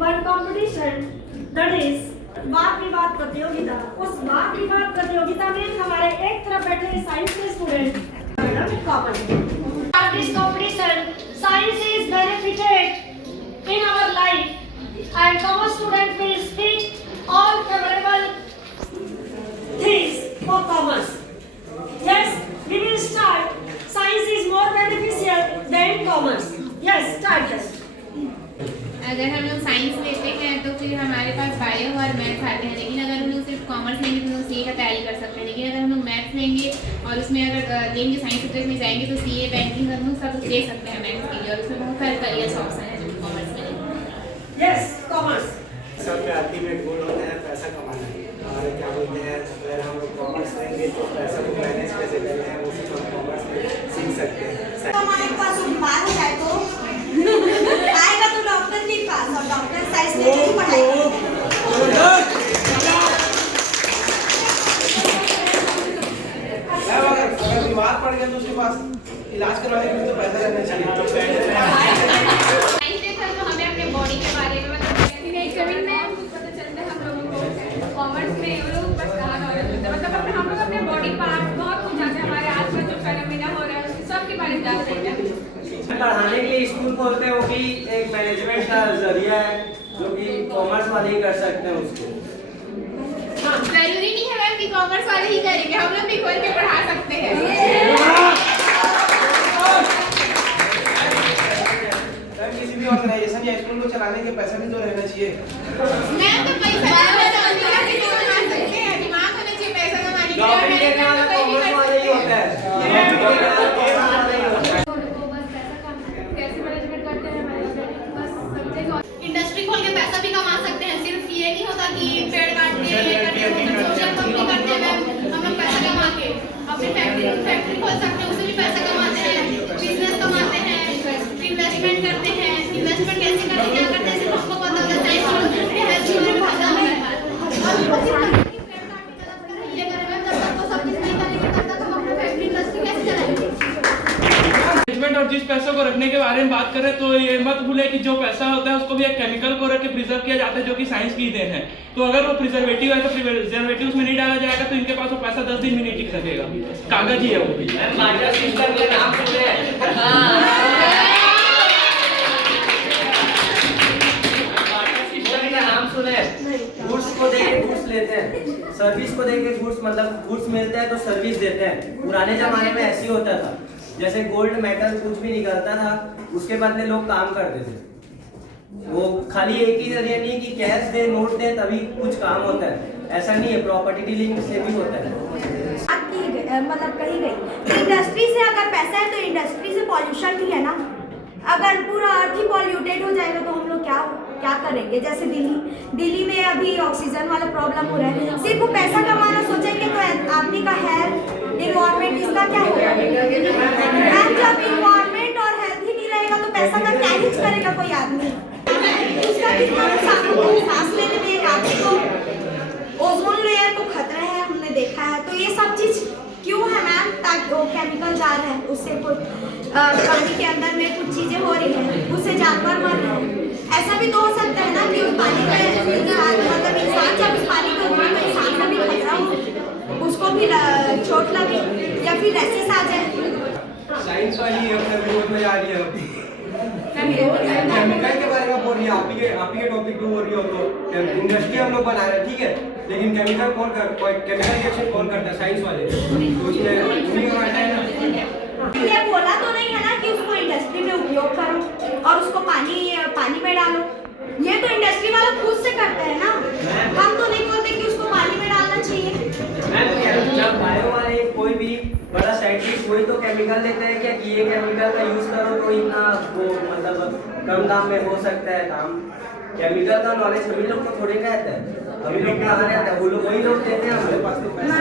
One competition that is वाद विवाद प्रतियोगिता। उस वाद विवाद प्रतियोगिता में हमारे एक तरफ बैठे साइंस के student commerce. This competition science is benefited in our life and commerce student will speak all favorable things for commerce. Yes, we will start. Science is more beneficial than commerce. Yes, start. Yes. अगर हम लोग science लेते हैं तो फिर हमारे पास bio और maths आते हैं, लेकिन अगर हम लोग सिर्फ कॉमर्स लेंगे तो सीए का तैयारी कर सकते हैं। लेकिन अगर हम लोग मैथ्स लेंगे और उसमें अगर लेंगे साइंस सब्जेक्ट में जाएंगे तो सीए बैंकिंग हम लोग सब ले सकते हैं मैथ्स के लिए, और उसमें बहुत सारे करियर ऑप्शन है जो कॉमर्स में। Yes, commerce. सबका अल्टीमेट गोल होता है पैसा कमाना, और क्या बोलते हैं अगर हम लोग कॉमर्स लेंगे तो पैसा को मैनेज कैसे करना है वो सिर्फ हम कॉमर्स में सीख सकते हैं। हमारे पास बीमार हो जाए तो आएगा तो डॉक्टर के पास, और डॉक्टर साइंस लेके ही पढ़ाएगा। अगर बीमार पड़ गया तो उसके पास इलाज करवाने के लिए तो पैसा रहना चाहिए। बॉडी के बारे में जमीन में पता चलता है हम लोगों को। कॉमर्स में वो लोग बस कहा मतलब हम लोग अपने बॉडी पार्ट बहुत कुछ जानते हैं, हमारे आसपास जो फेनोमेना हो रहा है उसके सब के बारे में जानते हैं। पढ़ाने के लिए स्कूल खोलते हैं, वो भी एक मैनेजमेंट का जरिया है जो कि कॉमर्स वाले ही कर सकते हैं उसको। जरूरी नहीं है मैम कि कॉमर्स वाले ही करेंगे, हम लोग भी खोल के पढ़ा सकते हैं। किसी भी ऑर्गेनाइजेशन या स्कूल को चलाने के पैसा भी तो रहना चाहिए। मैम तो पैसा कमा सकते हैं, दिमाग होना चाहिए पैसा कमाने के लिए। गवर्नमेंट के नाम कॉमर्स वाले ही होता है। कैसे मैनेजमेंट करते हैं बस सब्जेक्ट। इंडस्ट्री खोल के पैसा भी कमा सकते हैं, सिर्फ ये नहीं होता कि पेड़ काट के ये करते हैं। सोशल कंपनी करते हैं मैम, हम लोग पैसा कमा के अपनी फैक्ट्री खोल सकते हैं, उससे भी पैसा कमाते हैं, बिजनेस कमाते हैं, इन्वेस्टमेंट करते हैं। इन्वेस्टमेंट कैसे करते हैं, क्या करते हैं सिर्फ हमको पता होता है। इन्वेस्टमेंट में फायदा होता है और ये करें मैम, जब तक वो सब चीज नहीं करेंगे तब तक हम अपनी फैक्ट्री इंडस्ट्री कैसे चलाएंगे। मैनेजमेंट और जिस पैसों को रखने के बारे में बात करें तो ये मत भूले कि जो पैसा होता है उसको भी एक केमिकल को रख के प्रिजर्व किया जाता है जो कि साइंस की देन है। तो अगर वो प्रिजर्वेटिव है तो प्रिजर्वेटिव उसमें नहीं डाला जाएगा तो इनके पास वो पैसा 10 दिन भी नहीं टिक सकेगा। कागज ही है वो भी। मार्केट सिस्टम के नाम सुने हैं? गुड्स को देके गुड्स लेते हैं, सर्विस को देके गुड्स मतलब गुड्स मिलते हैं तो सर्विस देते हैं। पुराने जमाने में ऐसे ही होता था, जैसे गोल्ड मेटल कुछ भी निकलता था उसके बदले लोग काम करते थे। वो खाली एक ही जरिए नहीं कि कैश दे नोट दे तभी कुछ काम होता है, ऐसा नहीं है, प्रॉपर्टी डीलिंग से भी होता है। मतलब कही गई इंडस्ट्री से अगर पैसा है तो इंडस्ट्री से पॉल्यूशन भी है ना। अगर पूरा अर्थ ही पॉल्यूटेड हो जाएगा तो हम लोग क्या करेंगे। जैसे दिल्ली में अभी ऑक्सीजन वाला प्रॉब्लम हो रहा है, सिर्फ वो पैसा कमाना सोचेंगे तो आदमी का हेल्थ इन्वायरमेंट इसका क्या होगा। जब इन्वायरमेंट और हेल्थ ही नहीं रहेगा तो पैसा का क्या यूज करेगा कोई आदमी। उसका कितना नुकसान होता है, सांस लेने में एक आदमी को ओजोन लेयर को खतरा है, हमने देखा है। तो ये सब चीज क्यों है मैम, ताकि वो केमिकल जा रहे हैं उससे कुछ पानी के अंदर में कुछ चीजें हो रही हैं, उससे जानवर मर रहे हैं। ऐसा भी तो हो सकता है ना कि उस पानी में मतलब इंसान जब उस पानी में उतरे तो इंसान का भी खतरा हो, उसको भी चोट लगे या फिर रैशेस आ जाए। साइंस वाली अपने विरोध में आ रही है, केमिकल के बारे में बोल रही है। आप ही के टॉपिक पे बोल रही हो तो इंडस्ट्री हम लोग बना रहे हैं, ठीक है, लेकिन केमिकल केमिकल रिएक्शन कौन करता है? साइंस वाले। ये बोला तो नहीं है ना कि उसको इंडस्ट्री में उपयोग करो और उसको पानी में डालो। ये तो इंडस्ट्री वाला खुद से करते हैं ना, हम तो नहीं बोलते कि उसको पानी में डालना चाहिए। जब बायो वाले कोई भी बड़ा साइंटिस्ट कोई तो केमिकल लेते हैं क्या कि ये केमिकल का यूज करो तो इतना वो मतलब कम दाम में हो सकता है काम। केमिकल का नॉलेज सभी लोग को थोड़ी रहता है, अभी लोग कहाँ रहता है, वो लोग वही लोग देते हैं हमारे पास तो पैसा।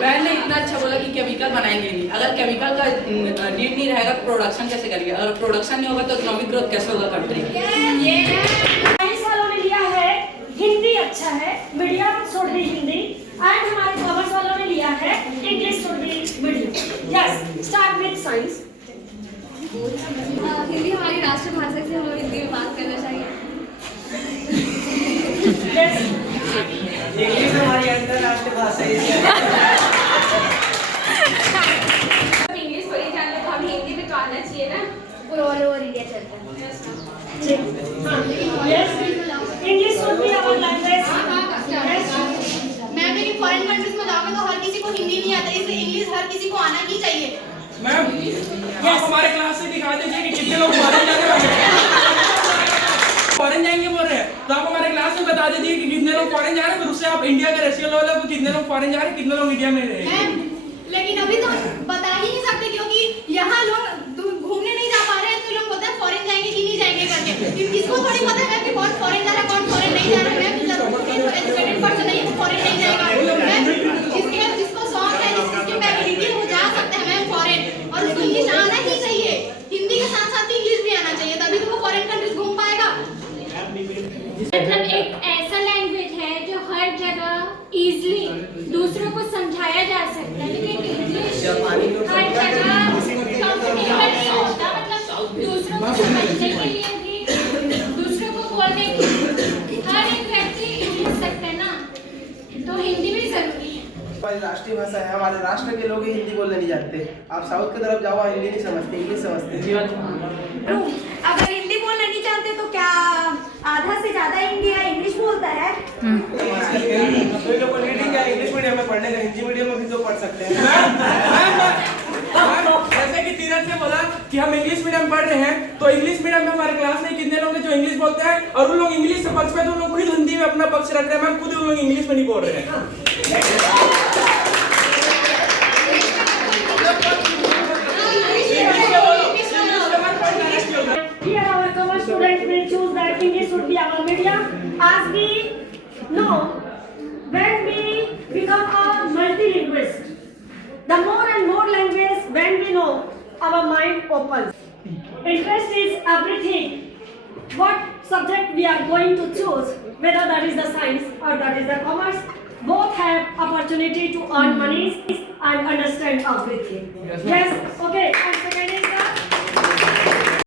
मैंने इतना अच्छा बोला कि केमिकल बनाएंगे नहीं। अगर केमिकल का नीड नहीं रहेगा तो प्रोडक्शन कैसे करेंगे? अगर प्रोडक्शन नहीं होगा तो इकोनॉमिक ग्रोथ कैसे होगा कंट्री? साइंस वालों ने लिया है हिंदी अच्छा है, मीडियम छोड़ दी हिंदी, एंड हमारे कॉमर्स वालों ने लिया है Start with science. हिंदी हमारी राष्ट्रभाषा है, हमें हिंदी में बात करना चाहिए। Yes. इंग्लिश हमारी अंतरराष्ट्रीय भाषा है। इंग्लिश बोली जाने तो हमें हिंदी में तो आना चाहिए ना। पूरा ऑल ओवर इंडिया चलता है। Yes. English should be our language. Yes. Ma'am लेकिन फॉरेन कंट्रीज में जाओगे तो हर किसी को हिंदी नहीं आता, इसलिए इंग्लिश हर किसी को आना ही चाहिए। मैम आप हमारे क्लास से दिखा दीजिए कि कितने लोग फॉरेन जाने वाले हैं। फॉरेन जाएंगे बोल रहे हैं तो आप हमारे क्लास में बता दीजिए कि कितने लोग फॉरेन जा रहे हैं, फिर उससे आप इंडिया का रेशियो लो तो कितने लोग फॉरेन जा रहे हैं, कितने लोग इंडिया में रहे हैं। मैम लेकिन अभी तो बता ही नहीं सकते क्योंकि यहाँ लोग घूमने नहीं जा पा रहे हैं, तो लोग पता है फॉरेन जाएंगे कि नहीं जाएंगे करके। किसको थोड़ी पता है कि कौन फॉरेन जा रहा है कौन फॉरेन नहीं जा रहा है। मैम एजुकेटेड पर्सन नहीं तो फॉरेन नहीं जाएगा। मैम जिसको शौक है जिसकी एबिलिटी है वो जा सकता है मैम फॉरेन, और उसको इंग्लिश आना ही चाहिए। हिंदी के साथ साथ इंग्लिश भी आना चाहिए, तभी तो वो फॉरेन कंट्रीज घूम पाएगा। मतलब एक ऐसा लैंग्वेज है जो हर जगह इजीली दूसरों को समझाया जा सकता है, लेकिन इंग्लिश हर जगह कंफर्टेबल नहीं होता। मतलब दूसरों को समझने के लिए भी दूसरों को बोलने के लिए हर एक व्यक्ति इंग्लिश सकता है ना, तो हिंदी भी जरूरी है। हमारी राष्ट्रीय भाषा है, हमारे राष्ट्र के लोग ही हिंदी बोलने नहीं जानते। आप साउथ की तरफ जाओ, हिंदी नहीं समझते, इंग्लिश समझते। अगर हिंदी बोलना नहीं जानते तो क्या आधा से ज्यादा इंडिया इंग्लिश बोलता है? तो लोग रीडिंग या इंग्लिश मीडियम में पढ़ने का, हिंदी मीडियम में भी तो पढ़ सकते हैं। जैसे कि तीरथ ने बोला कि हम इंग्लिश मीडियम पढ़ रहे हैं, तो इंग्लिश मीडियम में हमारे क्लास में कितने लोग हैं जो इंग्लिश बोलते हैं, और उन लोग इंग्लिश से पक्ष में तो उन लोग खुद हिंदी में अपना पक्ष रख रहे हैं। मैम खुद उन लोग इंग्लिश में नहीं बोल रहे हैं। Here our commerce students will choose that English should be our medium. As we know, when we become a multilingualist, the more and more language when we know, our mind opens. Interest is everything. What subject we are going to choose, whether that is the science or that is the commerce, both have opportunity to earn money and understand everything. Yes. Okay.